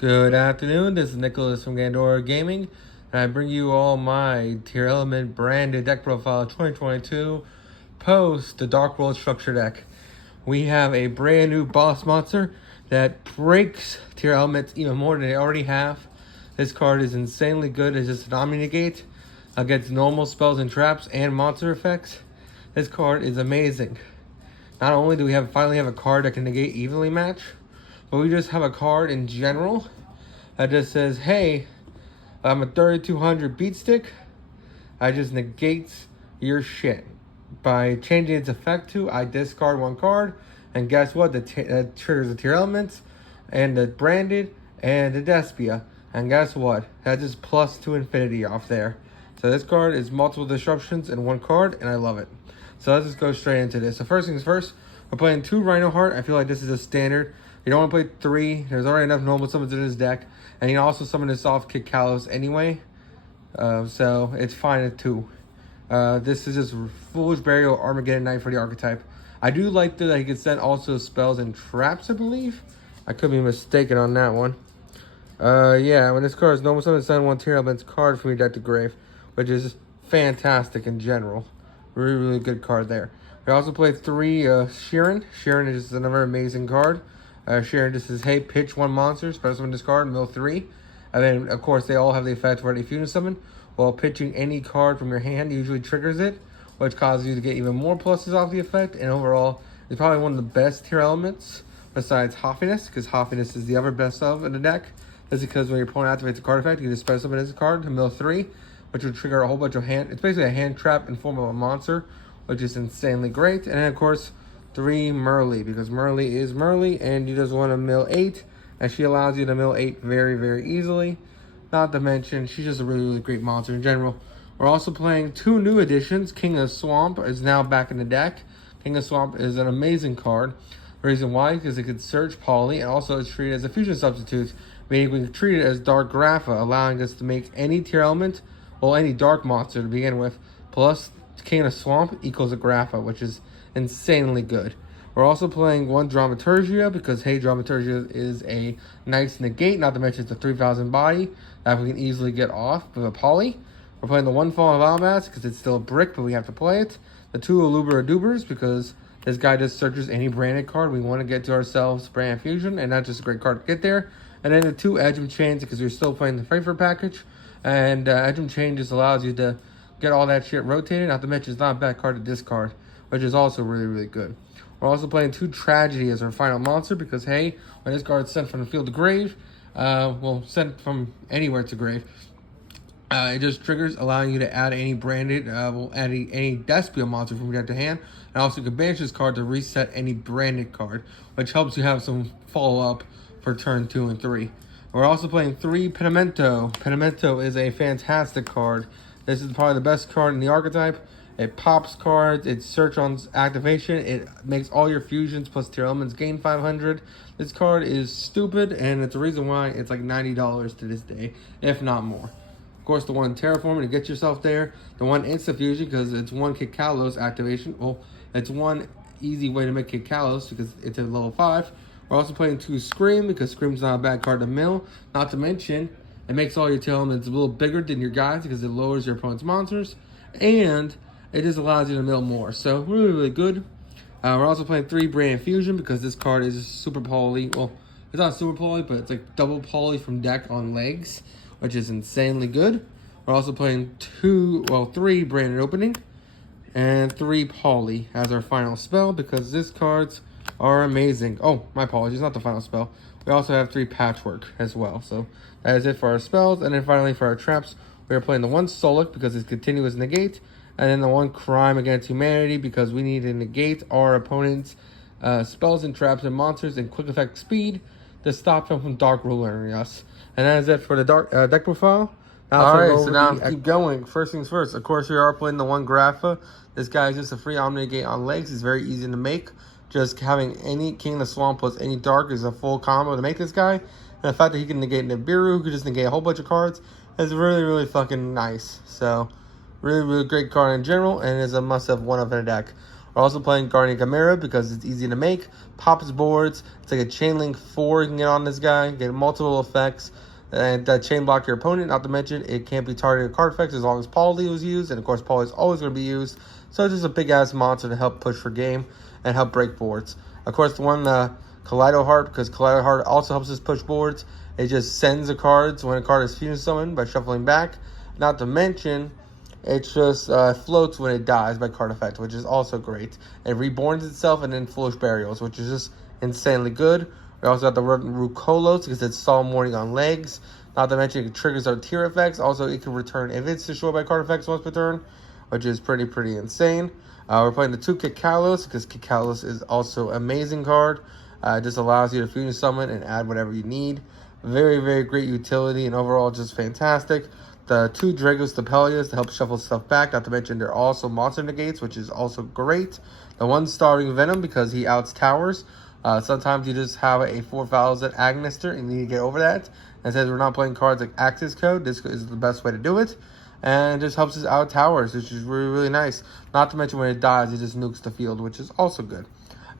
Good afternoon, this is Nicholas from Gandora Gaming, and I bring you all my Tearlaments branded deck profile 2022 post the DarkWorld structure deck. We have a brand new boss monster that breaks Tearlaments even more than they already have. This card is insanely good as just an Omni-Negate against normal spells and traps and monster effects. This card is amazing. Not only do we finally have a card that can negate evenly match, but we just have a card in general that just says, hey, I'm a 3200 beat stick. I just negates your shit. By changing its effect to, I discard one card, and guess what? That triggers the Tearlaments, and the Branded, and the Despia. And guess what? That just plus to infinity off there. So this card is multiple disruptions in one card, and I love it. So let's just go straight into this. So first things first, we're playing 2 Rhino Heart. I feel like this is a standard. You don't want to play 3. There's already enough normal summons in this deck. And you can also summon this off Kick Kalos anyway. So it's fine at 2. This is just Foolish Burial Armageddon Knight for the archetype. I do like that he can send also spells and traps, I believe. I could be mistaken on that one. Yeah, when this card is normal summon, send 1 Tearlaments card from your deck to grave, which is fantastic in general. Really, really good card there. We also played 3 Sheeran. Sheeran is another amazing card. Sheeran just says, hey, pitch 1 monster, special summon this card, mill 3. And then, of course, they all have the effect where they fusion summon. While pitching any card from your hand usually triggers it, which causes you to get even more pluses off the effect. And overall, it's probably one of the best Tearlaments besides Hoffiness, because Hoffiness is the other best of in the deck. That's because when your opponent activates a card effect, you just special summon this card to mill 3, which will trigger a whole bunch of hand. It's basically a hand trap in form of a monster, which is insanely great. And then, of course, 3 Merly, because Merly is Merly, and you just want to mill 8, and she allows you to mill 8 very, very easily. Not to mention, she's just a really, really great monster in general. We're also playing 2 new additions. King of Swamp is now back in the deck. King of Swamp is an amazing card. The reason why, because it can search Poly, and also it's treated as a fusion substitute, meaning we can treat it as Dark Grapha, allowing us to make any Tearlament, well, any dark monster to begin with, plus King of Swamp equals a Grapha, which is insanely good. We're also playing 1 Dramaturgia because, hey, Dramaturgia is a nice negate, not to mention it's a 3000 body that we can easily get off with a Poly. We're playing the 1 Fallen of Almas because it's still a brick, but we have to play it. The 2 Alubra Dubers because this guy just searches any branded card we want to get to ourselves, Brand Fusion, and that's just a great card to get there. And then the 2 Edgem Chains because we're still playing the Frafer package. And Edgem Chain just allows you to get all that shit rotated, not to mention it's not a bad card to discard, which is also really, really good. We're also playing 2 Tragedy as our final monster because, hey, when this card's sent from the field to grave, well, sent from anywhere to grave, it just triggers, allowing you to add any branded, will add any Despia monster from your deck to hand, and also you can banish this card to reset any branded card, which helps you have some follow-up for turn 2 and 3. We're also playing 3 Penimento. Penimento is a fantastic card. This is probably the best card in the archetype. It pops cards, it search on activation, it makes all your fusions plus Tearlaments gain 500. This card is stupid, and it's the reason why it's like $90 to this day, if not more. Of course, the 1 Terraforming to get yourself there. The 1 Insta Fusion because it's 1 Kick Kalos activation. Well, it's 1 easy way to make Kick Kalos because it's at level 5. We're also playing 2 Scream because Scream's not a bad card to mill. Not to mention, it makes all your Tearlaments a little bigger than your guys because it lowers your opponent's monsters. And it just allows you to mill more. So, really, really good. We're also playing 3 Brand Fusion because this card is super poly. Well, it's not super poly, but it's like double poly from deck on legs, which is insanely good. We're also playing 3 Branded Opening and 3 Poly as our final spell because these cards are amazing. Oh, my apologies, not the final spell. We also have 3 Patchwork as well. So that is it for our spells. And then finally for our traps, we are playing the 1 Solic because it's continuous negate. And then the 1 Crime Against Humanity because we need to negate our opponent's spells and traps and monsters and quick effect speed to stop them from DarkWorld entering us. And that is it for the deck profile. Alright, so now keep going. First things first, of course we are playing the 1 Grapha. This guy is just a free Omni-Negate on legs. It's very easy to make. Just having any King of the Swamp plus any Dark is a full combo to make this guy. And the fact that he can negate Nibiru, who can just negate a whole bunch of cards, is really, really fucking nice. So, really, really great card in general, and is a must-have one of in a deck. We're also playing Guardian Chimera because it's easy to make, pops boards. It's like a chain link 4 you can get on this guy, get multiple effects, and chain block your opponent. Not to mention, it can't be targeted card effects as long as Poly was used, and of course Poly is always going to be used. So it's just a big ass monster to help push for game and help break boards. Of course, the one Kaleido Heart, because Kaleido Heart also helps us push boards. It just sends the cards when a card is fusion summoned by shuffling back. Not to mention, it just floats when it dies by card effect, which is also great. It reborns itself and then Foolish Burials, which is just insanely good. We also have the Rukolos because it's Solemn Warning on legs. Not to mention, it triggers our tier effects. Also, it can return if it's destroyed by card effects once per turn, which is pretty insane. We're playing the 2 Kikalos because Kikalos is also an amazing card. It just allows you to fusion summon and add whatever you need. Very great utility and overall just fantastic. The 2 Dragos Stapelias to help shuffle stuff back. Not to mention they're also monster negates, which is also great. The 1 Starving Venom because he outs towers. Sometimes you just have a 4,000 Agnister and you need to get over that. And since we're not playing cards like Axis Code, this is the best way to do it. And it just helps us out towers, which is really nice. Not to mention when it dies, it just nukes the field, which is also good.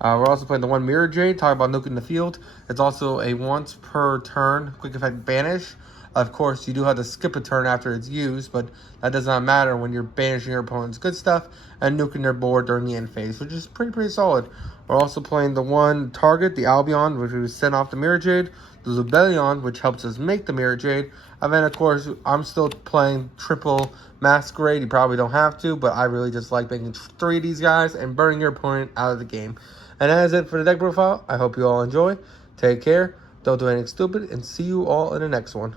We're also playing the 1 Mirror Jade, talking about nuking the field. It's also a once per turn quick effect banish. Of course, you do have to skip a turn after it's used, but that does not matter when you're banishing your opponent's good stuff and nuking their board during the end phase, which is pretty solid. We're also playing the 1 Target, the Albion, which was sent off the Mirror Jade, the Zubellion, which helps us make the Mirror Jade, and then, of course, I'm still playing triple Masquerade. You probably don't have to, but I really just like making 3 of these guys and burning your opponent out of the game. And that is it for the deck profile. I hope you all enjoy. Take care. Don't do anything stupid, and see you all in the next one.